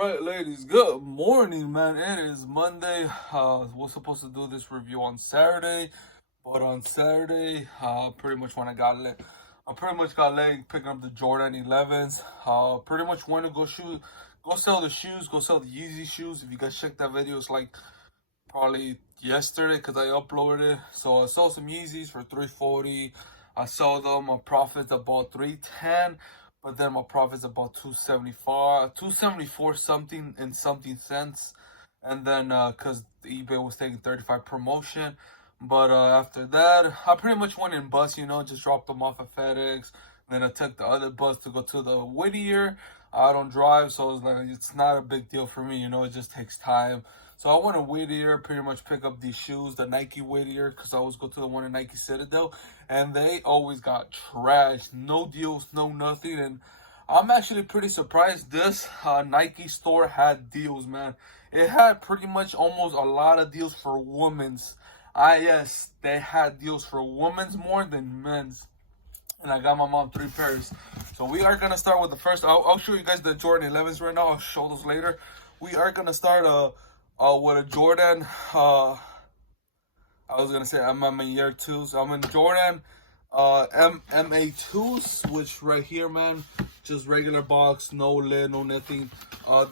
right, ladies, good morning, man. It is Monday. We're supposed to do this review on Saturday, but on Saturday, pretty much when I pretty much got late picking up the Jordan 11s. Pretty much went to go sell the shoes, go sell the Yeezy shoes. If you guys checked that video, it's like probably yesterday because I uploaded it. So I sold some Yeezys for $340. I sold them. My profits about $310. But then my profit's about $274 something and something cents. And then because eBay was taking 35 promotion. But after that, I pretty much went in bus, just dropped them off at FedEx. Then I took the other bus to go to the Whittier. I don't drive, so it's like it's not a big deal for me, it just takes time. So I went to Whittier, pretty much pick up these shoes, the Nike Whittier, because I always go to the one in Nike Citadel, and they always got trashed. No deals, no nothing, and I'm actually pretty surprised this Nike store had deals, man. It had pretty much almost a lot of deals for women's. Yes, they had deals for women's more than men's. And I got my mom 3 pairs. So we are going to start with the first. I'll show you guys the Jordan 11s right now. I'll show those later. We are going to start with a Jordan. I was going to say I'm in year 2s. I'm in Jordan MA2s, which right here, man, just regular box, no lid, no nothing.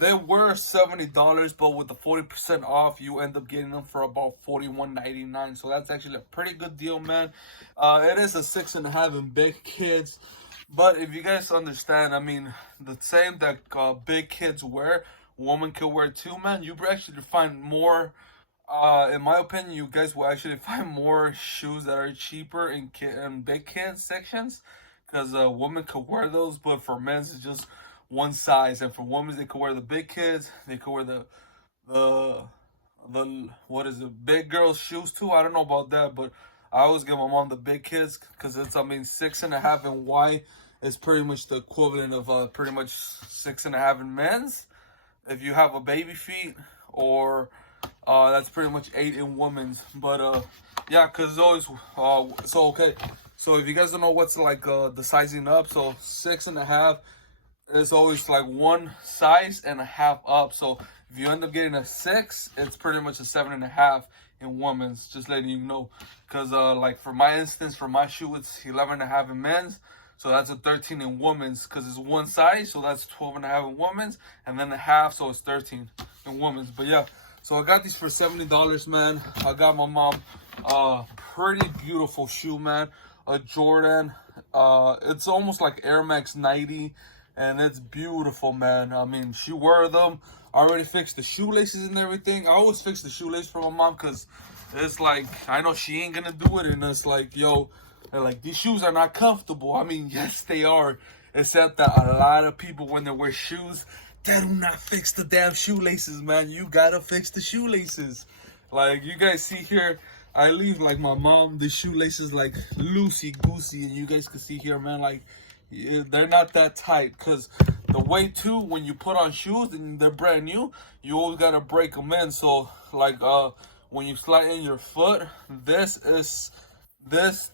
They were $70, but with the 40% off, you end up getting them for about $41.99. So that's actually a pretty good deal, man. It is a 6.5 in big kids, but if you guys understand, I mean, the same that big kids wear, women can wear too, man. You actually find more. In my opinion, you guys will actually find more shoes that are cheaper in big kids sections, because women could wear those, but for men it's just one size, and for women they could wear the big kids, they could wear the what is it, big girls shoes too. I don't know about that, but I always give my mom the big kids because it's, I mean, 6.5 in Y is pretty much the equivalent of pretty much 6.5 in men's if you have a baby feet, or that's pretty much 8 in women's. But yeah, because it's always so okay. So if you guys don't know what's like the sizing up, so 6.5 is always like one size and a half up. So if you end up getting a 6, it's pretty much a 7.5 in women's. Just letting you know, because like for my instance, for my shoe, it's 11.5 in men's. So that's a 13 in women's, because it's one size, so that's 12.5 in women's, and then a half, so it's 13 in women's. But yeah, so I got these for $70, man. I got my mom pretty beautiful shoe, man. A Jordan. It's almost like AirMax90, and it's beautiful, man. I mean, she wore them. I already fixed the shoelaces and everything. I always fix the shoelace for my mom, because it's like, I know she ain't gonna do it, and it's like, yo, like, these shoes are not comfortable. I mean, yes, they are, except that a lot of people, when they wear shoes, they do not fix the damn shoelaces, man. You gotta fix the shoelaces. Like, you guys see here, I leave, like, my mom, the shoelaces, like, loosey-goosey, and you guys can see here, man, like, they're not that tight, because the way, too, when you put on shoes and they're brand new, you always gotta break them in. So, like, when you slide in your foot, this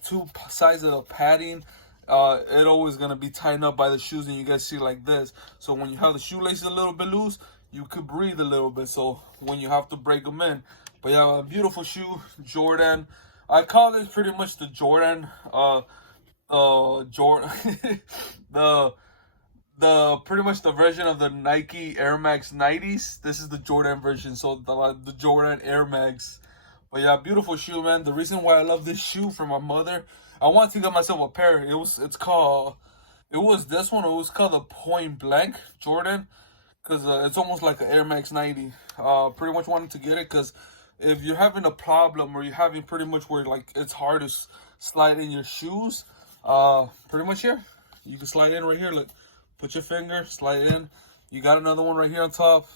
2 sizes of padding, it always gonna be tightened up by the shoes, and you guys see like this. So when you have the shoelaces a little bit loose, you could breathe a little bit, so when you have to break them in. But yeah, a beautiful shoe, Jordan. I call this pretty much the Jordan Jordan the pretty much the version of the Nike AirMax90s. This is the Jordan version, so the Jordan Air Max. But yeah, beautiful shoe, man. The reason why I love this shoe from my mother, I wanted to get myself a pair. It was this one. It was called the Point Blank Jordan, because it's almost like an AirMax90. Pretty much wanted to get it because if you're having a problem, or you're having pretty much where like it's hard to slide in your shoes, pretty much here, you can slide in right here. Look, put your finger, slide in. You got another one right here on top.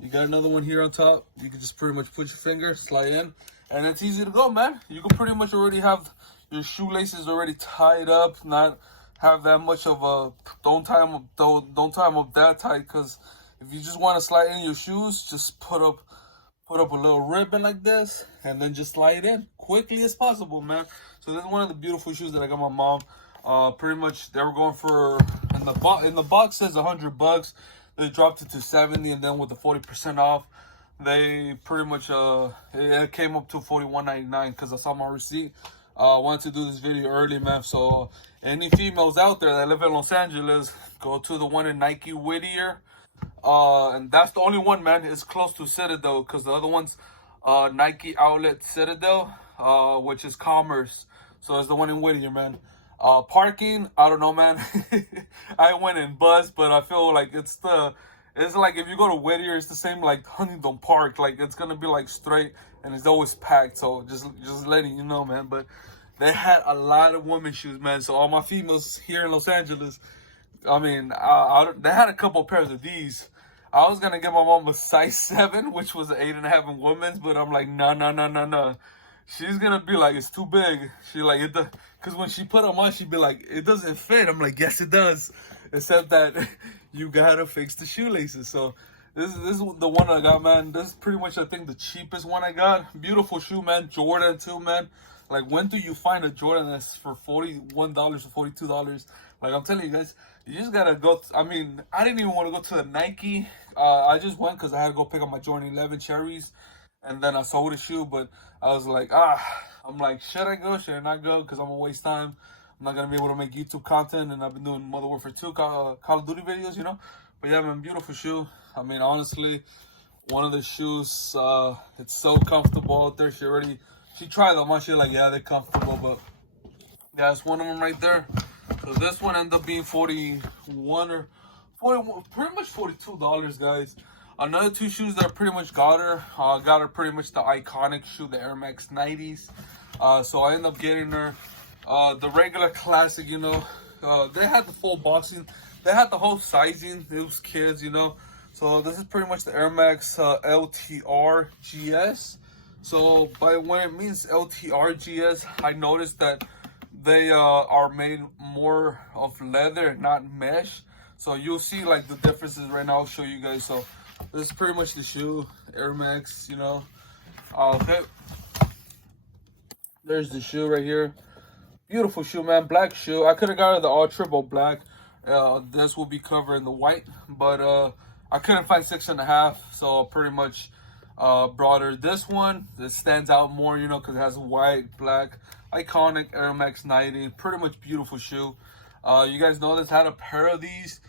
You got another one here on top. You can just pretty much put your finger, slide in, and it's easy to go, man. You can pretty much already have your shoelaces already tied up, not have that much of a, don't tie them up that tight, because if you just want to slide in your shoes, just put up a little ribbon like this, and then just slide in quickly as possible, man. So this is one of the beautiful shoes that I got my mom. Pretty much they were going for, in the box says $100. they dropped it to 70, and then with the 40% off, they pretty much it came up to $41.99 because I saw my receipt. I wanted to do this video early, man. So any females out there that live in Los Angeles, go to the one in Nike Whittier. And that's the only one, man. It's close to Citadel, because the other one's Nike Outlet Citadel, which is Commerce. So it's the one in Whittier, man. Parking, I don't know, man. I went in bus, but I feel like it's like if you go to Whittier, it's the same like Huntington Park. Like it's gonna be like straight, and it's always packed. So just letting you know, man. But they had a lot of women's shoes, man. So all my females here in Los Angeles, I mean, they had a couple pairs of these. I was gonna get my mom a size 7, which was an 8.5 in women's, but I'm like, no. She's gonna be like, it's too big. She like it, because when she put them on, she'd be like, it doesn't fit. I'm like, yes, it does, except that you gotta fix the shoelaces. So this is the one I got, man. This is pretty much, I think, the cheapest one I got. Beautiful shoe, man. Jordan too, man. Like, when do you find a Jordan that's for $41 or $42? Like, I'm telling you guys, you just gotta go. I mean, I didn't even want to go to the Nike. I just went because I had to go pick up my Jordan 11 cherries, and then I saw the shoe. But I was like, I'm like, should I go? Should I not go? Because I'm gonna waste time. I'm not gonna be able to make YouTube content, and I've been doing Modern Warfare 2 Call of Duty videos, you know. But yeah, man, beautiful shoe. I mean, honestly, one of the shoes, it's so comfortable out there. She tried them on. She's like, yeah, they're comfortable, but yeah, it's one of them right there. So this one ended up being 41 or 41, pretty much $42, guys. Another two shoes that I pretty much got her pretty much the iconic shoe, the AirMax90s. So I ended up getting her the regular classic, you know. They had the full boxing, they had the whole sizing. It was kids, you know. So this is pretty much the Air Max LTR GS. So when it means LTR GS, I noticed that they are made more of leather, not mesh. So you'll see like the differences right now. I'll show you guys. So this is pretty much the shoe, Air Max, you know. Okay, there's the shoe right here. Beautiful shoe, man. Black shoe. I could have got her the all triple black. This will be covered in the white, but I couldn't find 6.5, so pretty much brought her this one. This stands out more, you know, because it has white, black, iconic AirMax90. Pretty much beautiful shoe. You guys know this. Had a pair of these.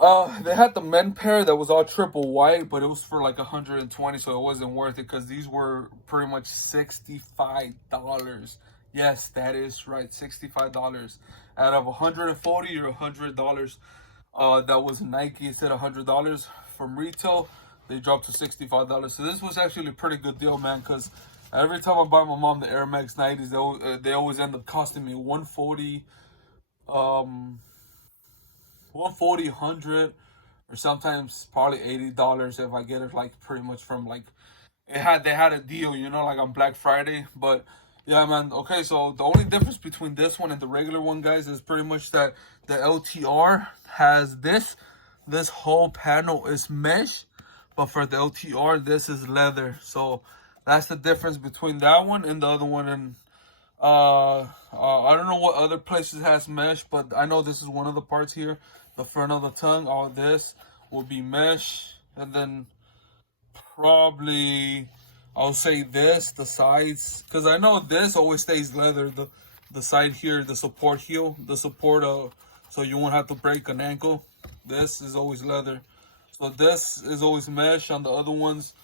They had the men pair that was all triple white, but it was for like 120, so it wasn't worth it because these were pretty much $65. Yes, that is right, $65 out of 140 or $100. That was Nike. It said $100 from retail. They dropped to $65. So this was actually a pretty good deal, man, because every time I buy my mom the Air Max 90s, they always end up costing me 140, 100, or sometimes probably $80 if I get it like pretty much from like they had a deal, you know, like on Black Friday. But yeah, man. Okay, so the only difference between this one and the regular one, guys, is pretty much that the LTR has this whole panel is mesh, but for the LTR, this is leather. So that's the difference between that one and the other one. And I don't know what other places has mesh, but I know this is one of the parts here. The front of the tongue, all this will be mesh, and then probably I'll say this, the sides, because I know this always stays leather. The side here, the support heel, the support so you won't have to break an ankle. This is always leather. So this is always mesh on the other ones,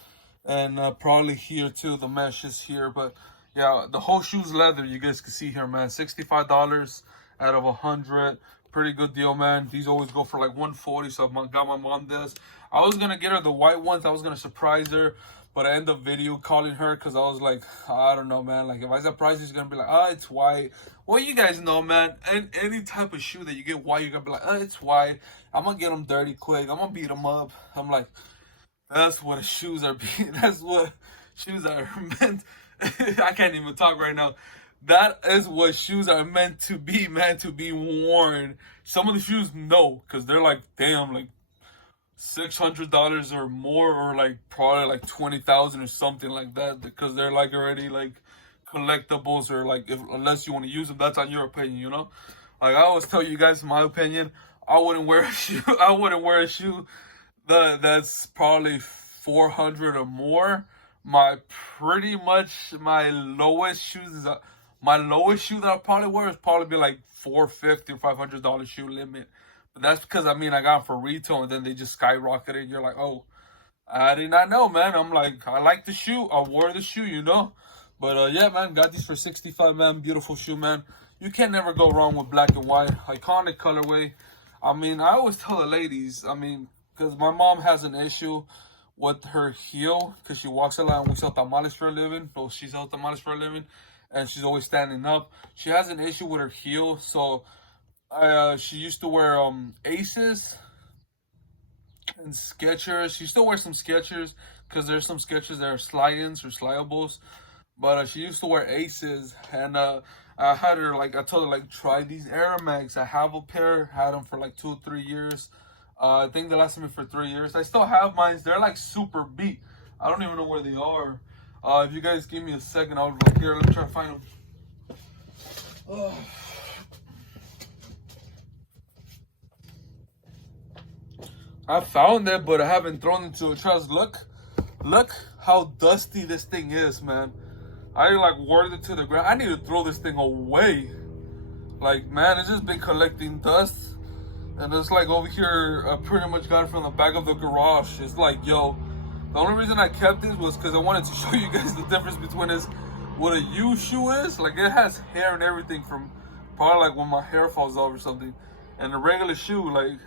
and probably here too. The mesh is here, but yeah, the whole shoe's leather. You guys can see here, man. $65 out of 100. Pretty good deal, man. These always go for like 140, so I got my mom this. I was gonna get her the white ones. I was gonna surprise her, but I ended up video calling her because I was like, I don't know, man. Like, if I surprise her, she's gonna be like, oh, it's white. Well, you guys know, man. Any type of shoe that you get white, you're gonna be like, oh, it's white. I'm gonna get them dirty quick. I'm gonna beat them up. I'm like, that's what shoes are being. That's what shoes are meant. I can't even talk right now. That is what shoes are meant to be, man, to be worn. Some of the shoes, no, because they're like, damn, like $600 or more, or like probably like 20,000 or something like that, because they're like already like collectibles, or like unless you want to use them, that's on your opinion, you know. Like I always tell you guys my opinion. I wouldn't wear a shoe. I wouldn't wear a shoe that's probably 400 or more. My pretty much my lowest shoes is my lowest shoe that I'll probably wear is probably be like $450 or $500 shoe limit. But that's because I mean I got them for retail and then they just skyrocketed. And you're like, oh, I did not know, man. I'm like, I like the shoe. I wore the shoe, you know. But yeah, man, got these for 65, man. Beautiful shoe, man. You can never go wrong with black and white. Iconic colorway. I mean, I always tell the ladies, I mean, because my mom has an issue with her heel because she walks a lot and we sell tamales for a living. So she sells tamales for a living and she's always standing up. She has an issue with her heel. So she used to wear Aces and Skechers. She still wears some Skechers because there's some Skechers that are slide-ins or slidables. But she used to wear Aces, and I had her, like, I told her, like, try these AirMax. I have a pair, had them for like 2 or 3 years. I think they lasted me for 3 years. I still have mine. They're like super beat. I don't even know where they are. If you guys give me a second, I'll look here. Let me try to find them. Oh. I found it, but I haven't thrown it into a trash. Look how dusty this thing is, man. I like wore it to the ground. I need to throw this thing away. Like, man, it's just been collecting dust. And it's like over here, I pretty much got it from the back of the garage. It's like, yo, the only reason I kept this was because I wanted to show you guys the difference between this, what a used shoe is. Like, it has hair and everything from probably like when my hair falls off or something. And a regular shoe, like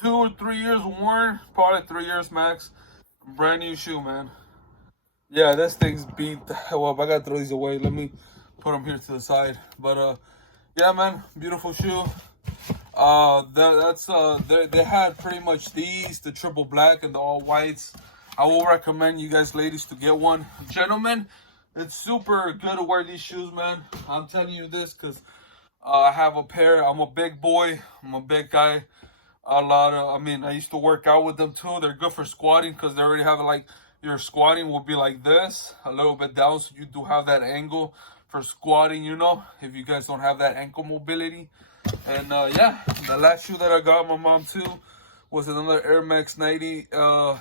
2 or 3 years worn, probably 3 years max. Brand new shoe, man. Yeah, this thing's beat the hell up. I gotta throw these away. Let me put them here to the side. But yeah, man, beautiful shoe. They had pretty much these, the triple black and the all whites. I will recommend you guys ladies to get one. Gentlemen, it's super good to wear these shoes, man. I'm telling you this because I have a pair. I'm a big boy. I'm a big guy. I mean, I used to work out with them too. They're good for squatting because they already have like, your squatting will be like this, a little bit down, so you do have that angle for squatting, you know, if you guys don't have that ankle mobility. And yeah, the last shoe that I got my mom too was another AirMax90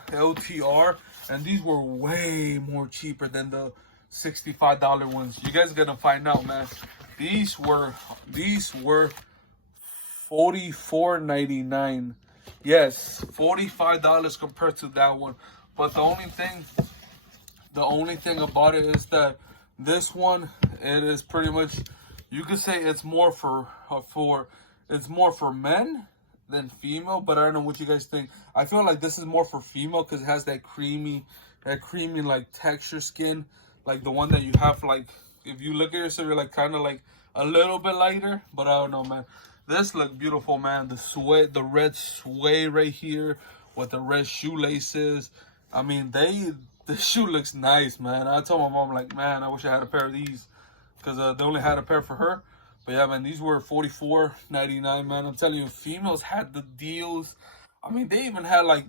LTR, and these were way more cheaper than the $65 ones. You guys are gonna find out, man. These were $44.99. Yes, $45 compared to that one. But the only thing about it is that this one, it is pretty much, you could say it's more for men than female. But I don't know what you guys think. I feel like this is more for female because it has that creamy like texture skin, like the one that you have. Like if you look at yourself, you're like kind of like a little bit lighter. But I don't know, man. This look beautiful, man. The red suede right here with the red shoelaces. I mean, the shoe looks nice, man. I told my mom, like, man, I wish I had a pair of these because they only had a pair for her. But yeah, man, these were $44.99, man. I'm telling you, females had the deals. I mean, they even had like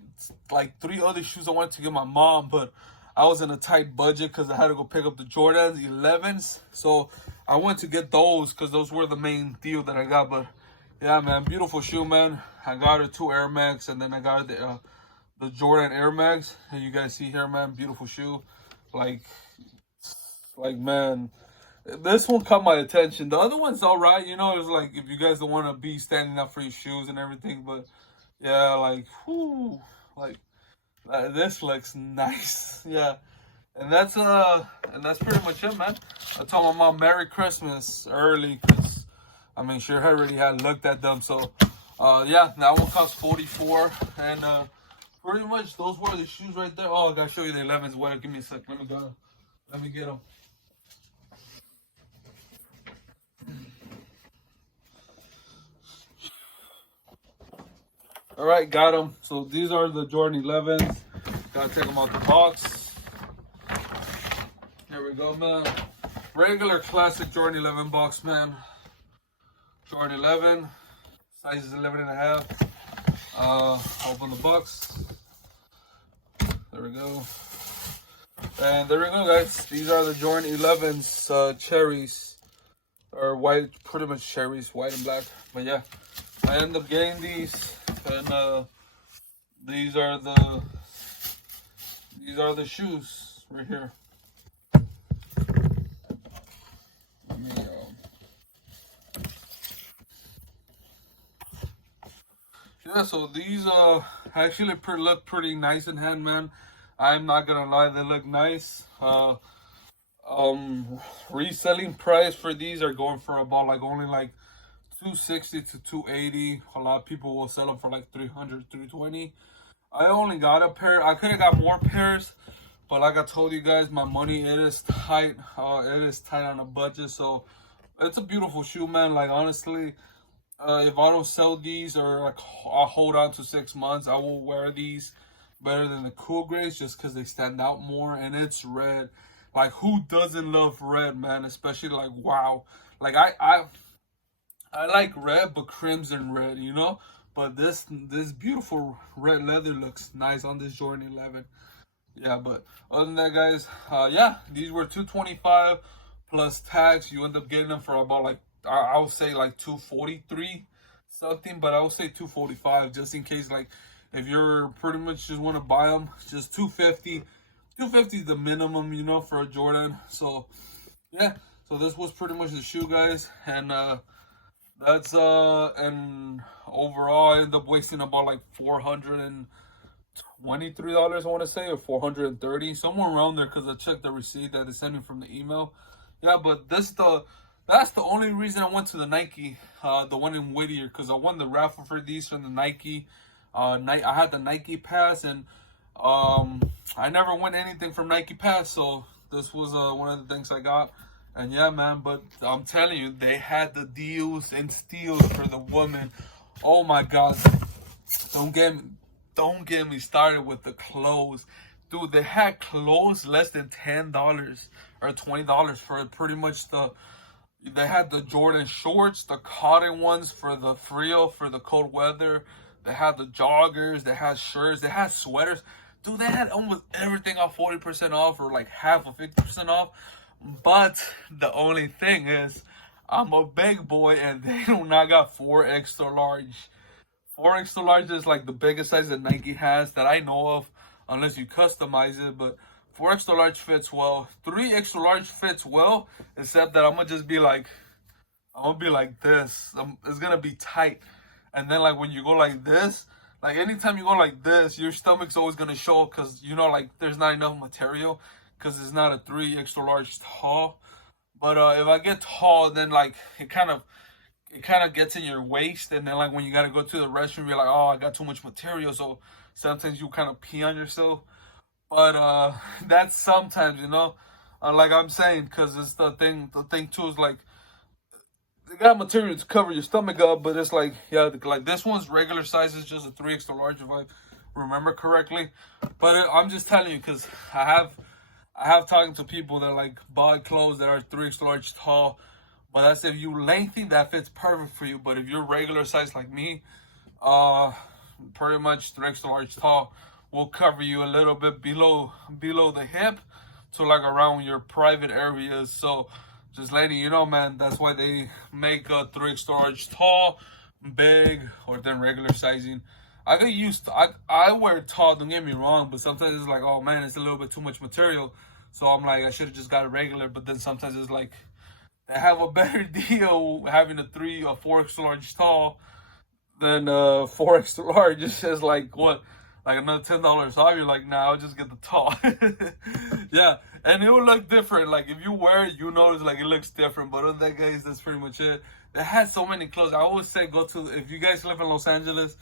3 other shoes I wanted to get my mom, but I was in a tight budget because I had to go pick up the Jordans 11s. So I went to get those because those were the main deal that I got. But yeah, man, beautiful shoe, man. I got her 2 Air Max, and then I got her the Jordan Air Max. And you guys see here, man, beautiful shoe. Like man, this one caught my attention. The other one's all right, you know. It's like if you guys don't want to be standing up for your shoes and everything, but yeah, like, whoo, like this looks nice. Yeah, and that's pretty much it, man. I told my mom Merry Christmas early because I mean she already had looked at them. So yeah, that one cost $44, and pretty much those were the shoes right there. Oh, I gotta show you the 11s. Wait, give me a sec. Let me get them. All right, got them. So these are the Jordan 11s. Gotta take them out the box. Here we go, man. Regular classic Jordan 11 box, man. Jordan 11, size is 11 and a half. Open the box. There we go. And there we go, guys. These are the Jordan 11s, cherries, or white, pretty much cherries, white and black. But yeah, I ended up getting these, and these are the shoes right here. Let me, yeah, so these actually look pretty nice in hand, man. I'm not gonna lie, they look nice. Reselling price for these are going for about like only like 260 to 280. A lot of people will sell them for like 300, 320. I only got a pair. I could have got more pairs, but like I told you guys, my money, it is tight. It is tight on a budget. So it's a beautiful shoe, man. Like honestly, if I don't sell these or like I'll hold on to 6 months, I will wear these better than the cool grays just because they stand out more. And it's red. Like who doesn't love red, man? Especially like wow. Like I like red, but crimson red, you know. But this beautiful red leather looks nice on this Jordan 11. Yeah, but other than that, guys, yeah, these were 225 plus tax. You end up getting them for about like I would say like 243 something, but I would say 245 just in case, like if you're pretty much just want to buy them, just 250. 250 is the minimum, you know, for a Jordan. So yeah, so this was pretty much the shoe, guys, and that's and overall I ended up wasting about like $423, I want to say, or 430, somewhere around there, because I checked the receipt that they sent me from the email. Yeah, but that's the only reason I went to the Nike, the one in Whittier, because I won the raffle for these from the Nike. I had the Nike pass, and I never won anything from Nike pass, so this was one of the things I got. And yeah, man, but I'm telling you, they had the deals and steals for the women. Oh my God, don't get me started with the clothes, dude. They had clothes less than $10 or $20 for pretty much They had the Jordan shorts, the cotton ones for the frio, for the cold weather. They had the joggers, they had shirts, they had sweaters. Dude, they had almost everything off 40% off or like half of 50% off. But the only thing is, I'm a big boy and they do not got 4 extra large. 4 extra large is like the biggest size that Nike has that I know of, unless you customize it. But 4 extra large fits well. 3 extra large fits well, except that I'm gonna be like this. It's gonna be tight. And then like when you go like this, like anytime you go like this, your stomach's always gonna show, because you know, like there's not enough material, because it's not a 3 extra large tall. But if I get tall, then like it kind of gets in your waist, and then like when you gotta go to the restroom, you're like, oh, I got too much material, so sometimes you kind of pee on yourself. But that's sometimes, you know, like I'm saying, because it's the thing too is like they got material to cover your stomach up, but it's like, yeah, like this one's regular size is just a 3 extra large if I remember correctly. But I'm just telling you, because I have talking to people that like buy clothes that are 3 extra large tall, but that's if you lengthy, that fits perfect for you. But if you're regular size like me, pretty much 3 extra large tall will cover you a little bit below the hip to like around your private areas. So just letting you know, man, that's why they make a 3 extra large tall, big, or then regular sizing. I get used to, I wear tall, don't get me wrong, but sometimes it's like, oh man, it's a little bit too much material. So I'm like, I should have just got a regular. But then sometimes it's like, they have a better deal having a 3 or 4 extra large tall than 4 extra large. It's just like, what? Like another $10 off. You're like, nah, I'll just get the tall. Yeah, and it will look different. Like if you wear it, you notice like it looks different. But other than that, guys, that's pretty much it. They had so many clothes. I always say, if you guys live in Los Angeles,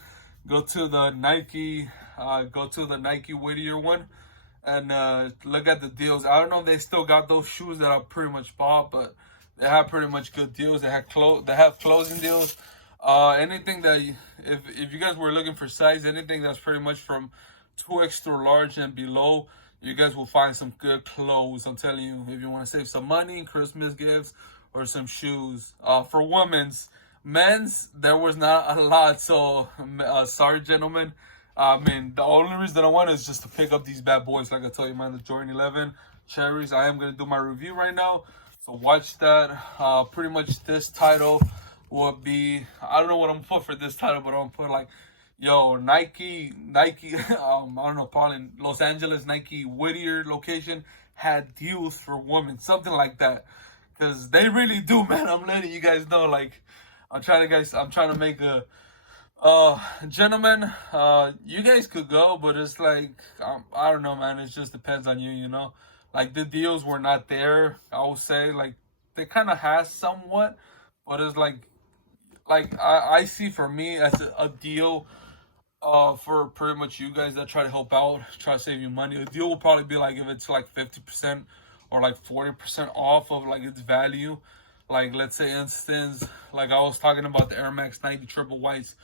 go to the Nike Whittier one, and look at the deals. I don't know if they still got those shoes that I pretty much bought, but they have pretty much good deals. They have closing deals. Anything that if you guys were looking for size, anything that's pretty much from 2 extra large and below, you guys will find some good clothes. I'm telling you, if you want to save some money, Christmas gifts, or some shoes. For men's, there was not a lot. So sorry, gentlemen. I mean, the only reason I want is just to pick up these bad boys. Like I told you, man, the Jordan 11 cherries. I am gonna do my review right now, so watch that. Pretty much this title will be, I don't know what I'm gonna put for this title, but I'm gonna put like, Yo, Nike, I don't know, probably Los Angeles, Nike Whittier location had deals for women, something like that. Cause they really do, man. I'm letting you guys know. Like, I'm trying to make a, gentlemen, you guys could go, but it's like, I don't know, man. It just depends on you, you know. Like the deals were not there. I would say, like, they kind of has somewhat, but it's like I see for me as a deal for pretty much you guys that try to help out, try to save you money. The deal will probably be like if it's like 50% or like 40% off of like its value. Like let's say instance, like I was talking about the AirMax90 triple whites.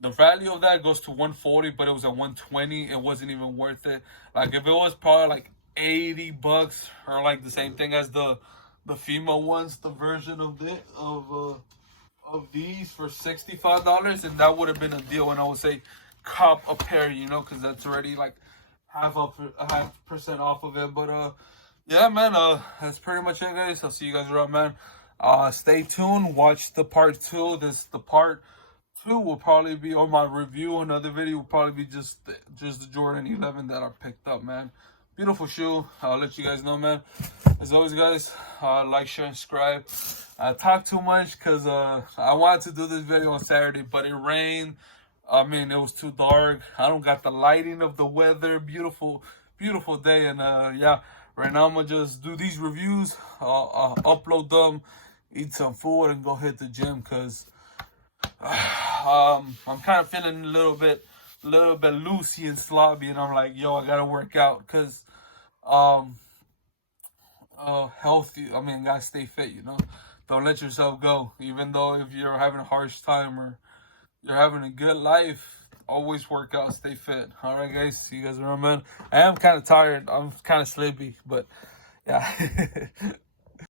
The value of that goes to 140, but it was at 120. It wasn't even worth it. Like if it was probably like $80 or like the same thing as the female ones, the version of of these for $65, and that would have been a deal. And I would say cop a pair, you know, because that's already like half percent off of it. But yeah, man, that's pretty much it, guys. I'll see you guys around, man. Stay tuned. Watch the part two. The part two will probably be on my review. Another video will probably be just the Jordan 11 that I picked up, man. Beautiful shoe. I'll let you guys know, man. As always, guys, like, share, and subscribe. I talk too much because I wanted to do this video on Saturday, but it rained. I mean, it was too dark. I don't got the lighting of the weather. Beautiful, beautiful day. And yeah, right now I'm going to just do these reviews, upload them, eat some food, and go hit the gym because I'm kind of feeling a little bit loosey and sloppy. And I'm like, yo, I got to work out because healthy. I mean, gotta stay fit, you know. Don't let yourself go. Even though if you're having a harsh time or you're having a good life, always work out, stay fit. All right, guys. See you guys around, man. I am kind of tired. I'm kind of sleepy, but yeah.